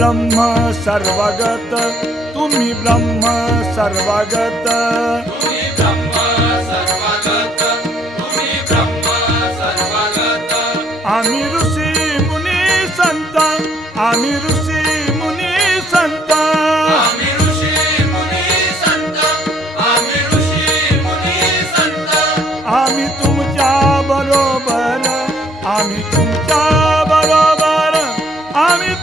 ब्रह्म सर्वगत, तुम्ही ब्रह्म सर्वगत, तुम्ही ब्रह्म सर्वगत, तुम्ही ब्रह्म सर्वगत. आम्ही ऋषी मुनी संत, आम्ही ऋषी मुनी संत, आम्ही ऋषी मुनी संत, आम्ही ऋषी मुनी संत. आम्ही तुमच्या बरोबर, आम्ही तुमच्या बरोबर, आम्ही